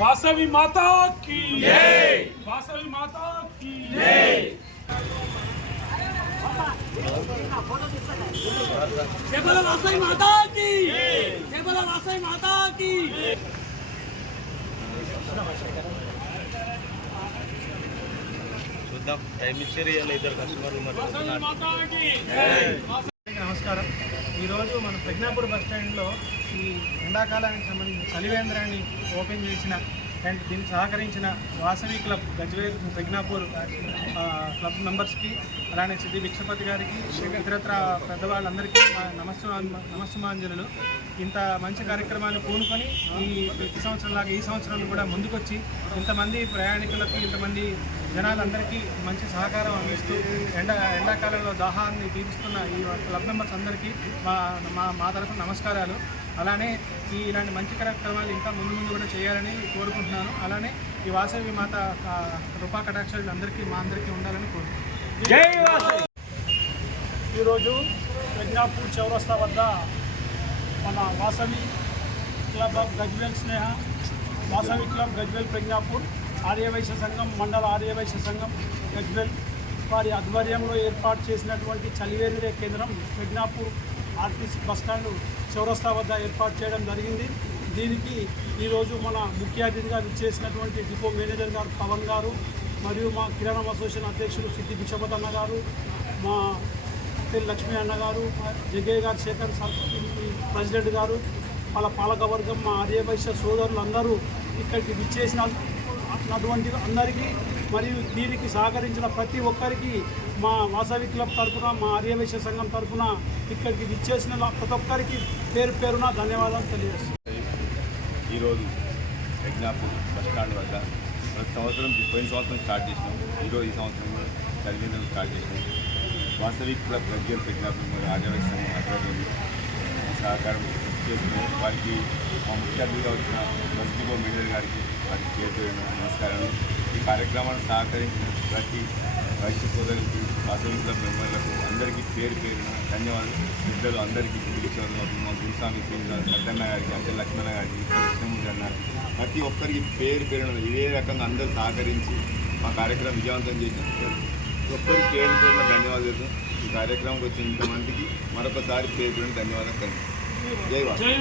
वासवी माता की जय, वासवी माता की जय। जय बोलो वासवी माता की, जय बोलो वासवी माता की। చూద్దాం టైం ఇచ్చారు ఇద్దరు కస్టమర్లు నమస్కారం. ఈరోజు మన ప్రజ్ఞాపూర్ బస్ స్టాండ్లో ఈ ఎండాకాలానికి సంబంధించిన చలివేంద్రాన్ని ఓపెన్ చేసిన అండ్ దీనికి సహకరించిన వాసవి క్లబ్ గజ్వేల్ ప్రజ్ఞాపూర్ క్లబ్ మెంబర్స్కి, అలానే సిద్ధి భిక్షపతి గారికి, ఇతరత్ర పెద్దవాళ్ళందరికీ నమస్సుమాంజలు. ఇంత మంచి కార్యక్రమాన్ని పూనుకొని ఈ ప్రతి సంవత్సరంలాగా ఈ సంవత్సరం కూడా ముందుకొచ్చి ఇంతమంది ప్రయాణికులకి, ఇంతమంది జనాలందరికీ మంచి సహకారం అందిస్తూ ఎండాకాలంలో దాహాన్ని తీరుస్తున్న ఈ క్లబ్ మెంబర్స్ అందరికీ మా తరఫున నమస్కారాలు. అలానే ఇలాంటి మంచి కార్యక్రమాలు ఇంకా ముందు కూడా చేయాలని కోరుకుంటున్నాను. అలానే ఈ వాసవి మాత కృపా కటాక్షాలు అందరికీ మా అందరికీ ఉండాలని కోరుకుంటున్నాను. ఈరోజు ప్రజ్ఞాపూర్ చౌరస్తా వద్ద మన Vasavi club of Gajwel Sneha Vasavi club Gajwel Pragnapur Aryavysya సంఘం మండల ఆర్యవైశ్య సంఘం గజ్వేల్ వారి ఆధ్వర్యంలో ఏర్పాటు చేసినటువంటి చలివేంద్రియ కేంద్రం ప్రజ్ఞాపూర్ ఆర్టీసీ బస్టాండ్ చౌరస్తా వద్ద ఏర్పాటు చేయడం జరిగింది. దీనికి ఈరోజు మన ముఖ్య అతిథిగా విచ్చేసినటువంటి డిపో మేనేజర్ గారు పవన్ గారు, మరియు మా కిరాణా అసోసియేషన్ అధ్యక్షులు సిద్ధి భిక్షపతి అన్న గారు, మా తెల్ లక్ష్మీ అన్న గారు, జగ్గయ్య గారు, శేఖర్ ప్రెసిడెంట్ గారు, వాళ్ళ పాలకవర్గం, మా ఆర్యవైశ్య సోదరులు అందరూ ఇక్కడికి విచ్చేసినటువంటి అందరికీ మరియు దీనికి సహకరించిన ప్రతి ఒక్కరికి మా వాసవి క్లబ్ తరఫున, మా ఆర్యవైశ్య సంఘం తరఫున ఇక్కడికి విచ్చేసిన ప్రతి ఒక్కరికి పేరు పేరున ధన్యవాదాలు తెలియజేస్తాం. ఈరోజు ప్రజ్ఞాపూర్ బస్ స్టాండ్ వద్ద ప్రతి సంవత్సరం పోయిన సంవత్సరం స్టార్ట్ చేసినాం. ఈ సంవత్సరం కూడా చలివేంద్రం స్టార్ట్ చేసినాం. వాసవి క్లబ్ గజ్వేల్ ప్రజ్ఞాపూర్ మరియు ఆర్యవైశ్య సంఘం ఆధ్వర్యంలో సహకారం చేస్తున్నాం. వారికి మా ముఖ్య అతిథిగా వచ్చిన బస్ డిపో మేనేజర్ గారికి వారికి పేరు నమస్కారాలు. ఈ కార్యక్రమాన్ని సహకరించిన ప్రతి వైశ్య సోదరులకి, వాసవి క్లబ్ మెంబర్లకు అందరికీ పేరు పేరున ధన్యవాదాలు. ఇద్దరు అందరికీ మా గురుస్వామి శ్రీనివాస్ సద్దన్న గారికి, అంటే లక్ష్మణ గారికి, కృష్ణమూర్తి అన్న, ప్రతి ఒక్కరికి పేరు పేరున ఇదే రకంగా అందరూ సహకరించి మా కార్యక్రమం విజయవంతం చేసిన ఒక్కరికి పేరు పేరున ధన్యవాదాలు. ఈ కార్యక్రమంకి వచ్చిన ఇంతమందికి మరొకసారి పేరు పేరున ధన్యవాదాలు. జై వాసవి.